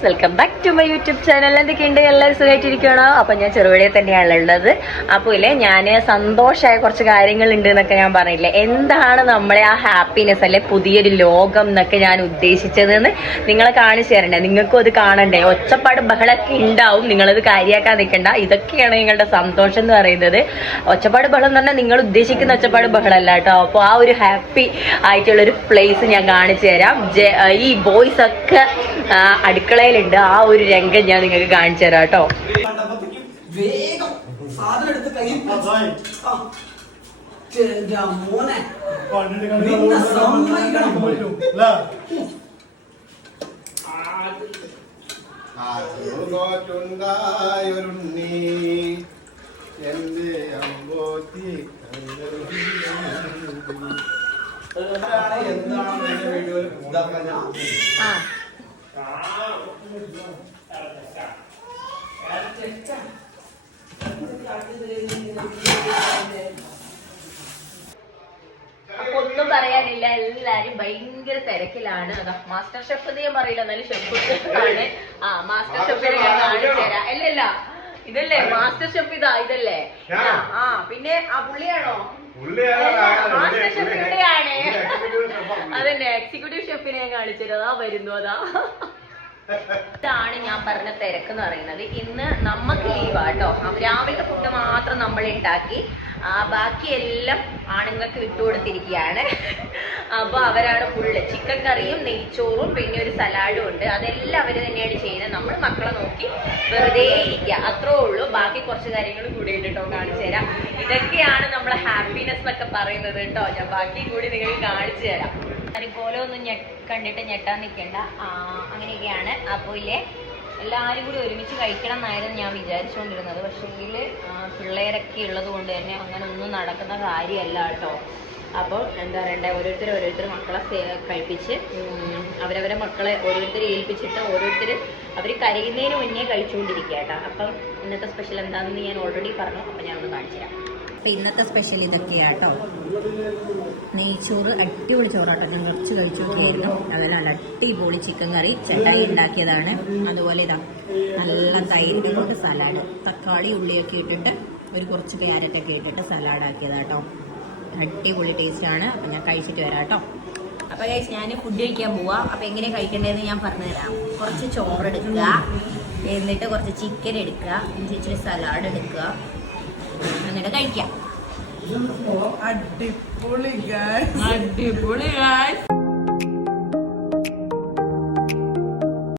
Guys, welcome back to my YouTube channel. എന്തൊക്കെയുണ്ട്, എല്ലാവരും സുഖമായിട്ടിരിക്കണോ? അപ്പൊ ഞാൻ ചെറുപടിയിൽ തന്നെയാണ് ഉള്ളത്. അപ്പോൾ ഇല്ലേ, ഞാൻ സന്തോഷമായ കുറച്ച് കാര്യങ്ങളുണ്ട് എന്നൊക്കെ ഞാൻ പറഞ്ഞില്ലേ. എന്താണ് നമ്മളെ ആ ഹാപ്പിനെസ് അല്ലെ പുതിയൊരു ലോകം എന്നൊക്കെ ഞാൻ ഉദ്ദേശിച്ചതെന്ന് നിങ്ങളെ കാണിച്ചു തരണ്ടേ? നിങ്ങൾക്കും അത് കാണണ്ടേ? ഒച്ചപ്പാട് ബഹളമൊക്കെ ഉണ്ടാവും, നിങ്ങളത് കാര്യമാക്കാൻ നിൽക്കണ്ട. ഇതൊക്കെയാണ് നിങ്ങളുടെ സന്തോഷം എന്ന് പറയുന്നത്. ഒച്ചപ്പാട് ബഹളം എന്ന് പറഞ്ഞാൽ നിങ്ങൾ ഉദ്ദേശിക്കുന്ന ഒച്ചപ്പാട് ബഹളമല്ല കേട്ടോ. അപ്പോൾ ആ ഒരു ഹാപ്പി ആയിട്ടുള്ളൊരു പ്ലേസ് ഞാൻ കാണിച്ചു തരാം. ഈ ബോയ്സ് ഒക്കെ അടുക്കളയിലുണ്ട്. ആ ഒരു രംഗം ഞാൻ നിങ്ങൾക്ക് കാണിച്ചു തരാം കേട്ടോ. അപ്പൊ ഒന്നും പറയാനില്ല, എല്ലാരും ഭയങ്കര തിരക്കിലാണ്. അതാ മാസ്റ്റർ ഷെഫ് എന്ന് ഞാൻ പറയില്ല, എന്നാലും ഷെഫ് ആണ്. മാസ്റ്റർ ഷെഫിനെ ഞാൻ കാണിച്ചു തരാം. അല്ലല്ല, ഇതല്ലേ മാസ്റ്റർ ഷെഫ്? ഇതല്ലേ? പിന്നെ ആ പുള്ളിയാണോ മാസ്റ്റർ ഷെഫ്? ഇവിടെയാണ്. അതന്നെ, എക്സിക്യൂട്ടീവ് ഷെഫിനെ ഞാൻ കാണിച്ചു തരാം. അതാ വരുന്നു. ഇതാണ് ഞാൻ പറഞ്ഞ തിരക്കെന്ന് പറയുന്നത്. ഇന്ന് നമുക്ക് ലീവാട്ടോ. രാവിലത്തെ ഫുഡ് മാത്രം നമ്മൾ ഉണ്ടാക്കി, ബാക്കിയെല്ലാം ആണുങ്ങൾക്ക് വിട്ടുകൊടുത്തിരിക്കുകയാണ്. അപ്പൊ അവരാണ് ഫുള്ള്. ചിക്കൻ കറിയും നെയ്ച്ചോറും പിന്നെ ഒരു സലാഡും ഉണ്ട്. അതെല്ലാം അവര് തന്നെയാണ് ചെയ്യുന്നത്. നമ്മൾ മക്കളെ നോക്കി വെറുതെ ഇരിക്കുക, അത്രേ ഉള്ളൂ. ബാക്കി കുറച്ച് കാര്യങ്ങൾ കൂടി കേട്ടോ കാണിച്ചു തരാം. ഇതൊക്കെയാണ് നമ്മളെ ഹാപ്പിനെസ് എന്നൊക്കെ പറയുന്നത് കേട്ടോ. ഞാൻ ബാക്കി കൂടി നിങ്ങൾക്ക് കാണിച്ചു തരാം. അതുപോലെ ഒന്നും കണ്ടിട്ട് ഞെട്ടാൻ നിൽക്കണ്ട. അങ്ങനെയൊക്കെയാണ്. അപ്പോൾ ഇല്ലേ, എല്ലാവരും കൂടി ഒരുമിച്ച് കഴിക്കണം എന്നായിരുന്നു ഞാൻ വിചാരിച്ചുകൊണ്ടിരുന്നത്. പക്ഷേങ്കിൽ പിള്ളേരൊക്കെ ഉള്ളത് കൊണ്ട് തന്നെ അങ്ങനെ ഒന്നും നടക്കുന്ന കാര്യമല്ല കേട്ടോ. അപ്പോൾ എന്താ പറയണ്ടേ, ഓരോരുത്തർ മക്കളെ കഴിപ്പിച്ച് അവരവരെ മക്കളെ ഓരോരുത്തർ ഏൽപ്പിച്ചിട്ട് അവർ കരയുന്നതിന് മുന്നേ കഴിച്ചുകൊണ്ടിരിക്കുക കേട്ടോ. അപ്പം ഇന്നത്തെ സ്പെഷ്യൽ എന്താണെന്ന് ഞാൻ ഓൾറെഡി പറഞ്ഞു. അപ്പം ഞാനൊന്ന് കാണിച്ചു തരാം. അപ്പം ഇന്നത്തെ സ്പെഷ്യൽ ഇതൊക്കെയാട്ടോ. നെയ്ച്ചോറ്, അടിപൊളി ചോറാട്ടോ. ഞാൻ കുറച്ച് കഴിച്ചു നോക്കിയായിരുന്നു. അതുപോലെ നല്ല അടിപൊളി ചിക്കൻ കറി ചട്ടായി ഉണ്ടാക്കിയതാണ്. അതുപോലെ ഇതാ നല്ല തൈരിൻ്റെ കൊണ്ട് സലാഡ്, തക്കാളി ഉള്ളിയൊക്കെ ഇട്ടിട്ട് കുറച്ച് ക്യാരറ്റൊക്കെ ഇട്ടിട്ട് സലാഡ് ആക്കിയതാട്ടോ. അടിപൊളി ടേസ്റ്റാണ്. അപ്പം ഞാൻ കഴിച്ചിട്ട് വരാം കേട്ടോ. അപ്പോൾ കഴിച്ച് ഞാൻ ഫുഡ് കഴിക്കാൻ പോവാം. അപ്പോൾ എങ്ങനെയാണ് കഴിക്കേണ്ടതെന്ന് ഞാൻ പറഞ്ഞുതരാം. കുറച്ച് ചോറ് എടുക്കുക, എന്നിട്ട് കുറച്ച് ചിക്കൻ എടുക്കുക, ഇച്ചിരി സലാഡ് എടുക്കുക, എന്നിട്ട് കഴിക്കാം. അടിപൊളി ഗായ്സ്.